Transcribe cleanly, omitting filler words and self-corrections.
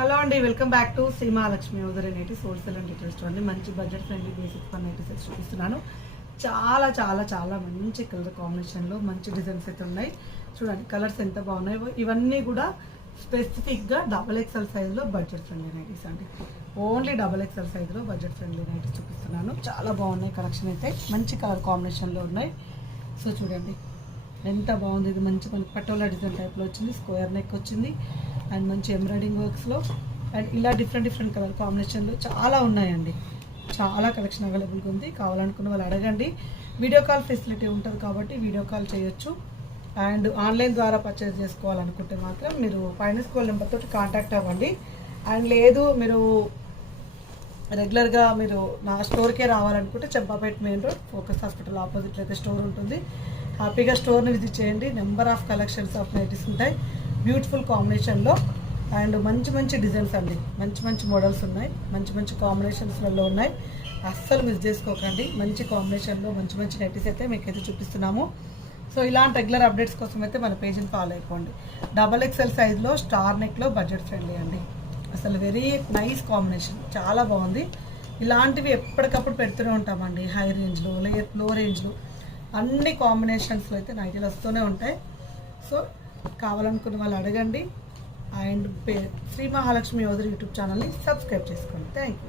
Hello అండి, welcome back to Shri Mahalakshmi ఉదరి nighties wholesale and retail store అండి. మంచి budget friendly basic for nighties చూపిస్తున్నాను. చాలా చాలా చాలా మంచి కలర్ కాంబినేషన్లో మంచి డిజైన్స్ అయితే ఉన్నాయి. చూడండి కలర్స్ ఎంత బాగున్నాయో. ఇవన్నీ కూడా స్పెసిఫిక్గా XXL సైజులో బడ్జెట్ ఫ్రెండ్లీ నైటీస్ అండి. ఓన్లీ XXL సైజులో బడ్జెట్ ఫ్రెండ్లీ నైటీస్ చూపిస్తున్నాను. చాలా బాగున్నాయి కలెక్షన్ అయితే, మంచి కలర్ కాంబినేషన్లో ఉన్నాయి. సో చూడండి ఎంత బాగుంది. ఇది మంచి మనకి పటోలా డిజైన్ టైప్లో వచ్చింది, స్క్వేర్ నెక్ వచ్చింది అండ్ మంచి ఎంబ్రాయిడింగ్ వర్క్స్లో అండ్ ఇలా డిఫరెంట్ కలర్ కాంబినేషన్లు చాలా ఉన్నాయండి. చాలా కలెక్షన్ అవైలబుల్గా ఉంది. కావాలనుకున్న వాళ్ళు అడగండి. వీడియో కాల్ ఫెసిలిటీ ఉంటుంది కాబట్టి వీడియో కాల్ చేయొచ్చు. అండ్ ఆన్లైన్ ద్వారా పర్చేస్ చేసుకోవాలనుకుంటే మాత్రం మీరు పైన స్కూల్ నెంబర్ తోటి కాంటాక్ట్ అవ్వండి. అండ్ లేదు మీరు రెగ్యులర్గా మీరు నా స్టోర్కే రావాలనుకుంటే Champapet main road focus hospital ఆపోజిట్లో అయితే స్టోర్ ఉంటుంది. హ్యాపీగా స్టోర్ని విజిట్ చేయండి. Number of collections of nighties ఉంటాయి బ్యూటిఫుల్ కాంబినేషన్లో అండ్ మంచి డిజైన్స్ అండి. మంచి మోడల్స్ ఉన్నాయి, మంచి కాంబినేషన్స్లలో ఉన్నాయి. అస్సలు మిస్ చేసుకోకండి. మంచి కాంబినేషన్లో మంచి నైటీస్ అయితే మీకైతే చూపిస్తున్నాము. సో ఇలాంటి రెగ్యులర్ అప్డేట్స్ కోసం అయితే మన పేజ్ని ఫాలో అయిపోండి. XXL సైజ్లో స్టార్ నెక్లో బడ్జెట్ ఫ్రెండ్లీ అండి. అసలు వెరీ నైస్ కాంబినేషన్, చాలా బాగుంది. ఇలాంటివి ఎప్పటికప్పుడు పెడుతూనే ఉంటామండి. హై రేంజ్లో లో రేంజ్లో అన్ని కాంబినేషన్స్లో అయితే నైటీలు వస్తూనే ఉంటాయి. సో కావాలనుకున్న వాళ్ళు అడగండి. అండ్ శ్రీ మహాలక్ష్మి యూట్యూబ్ ఛానల్ని సబ్స్క్రైబ్ చేసుకోండి. Thank you.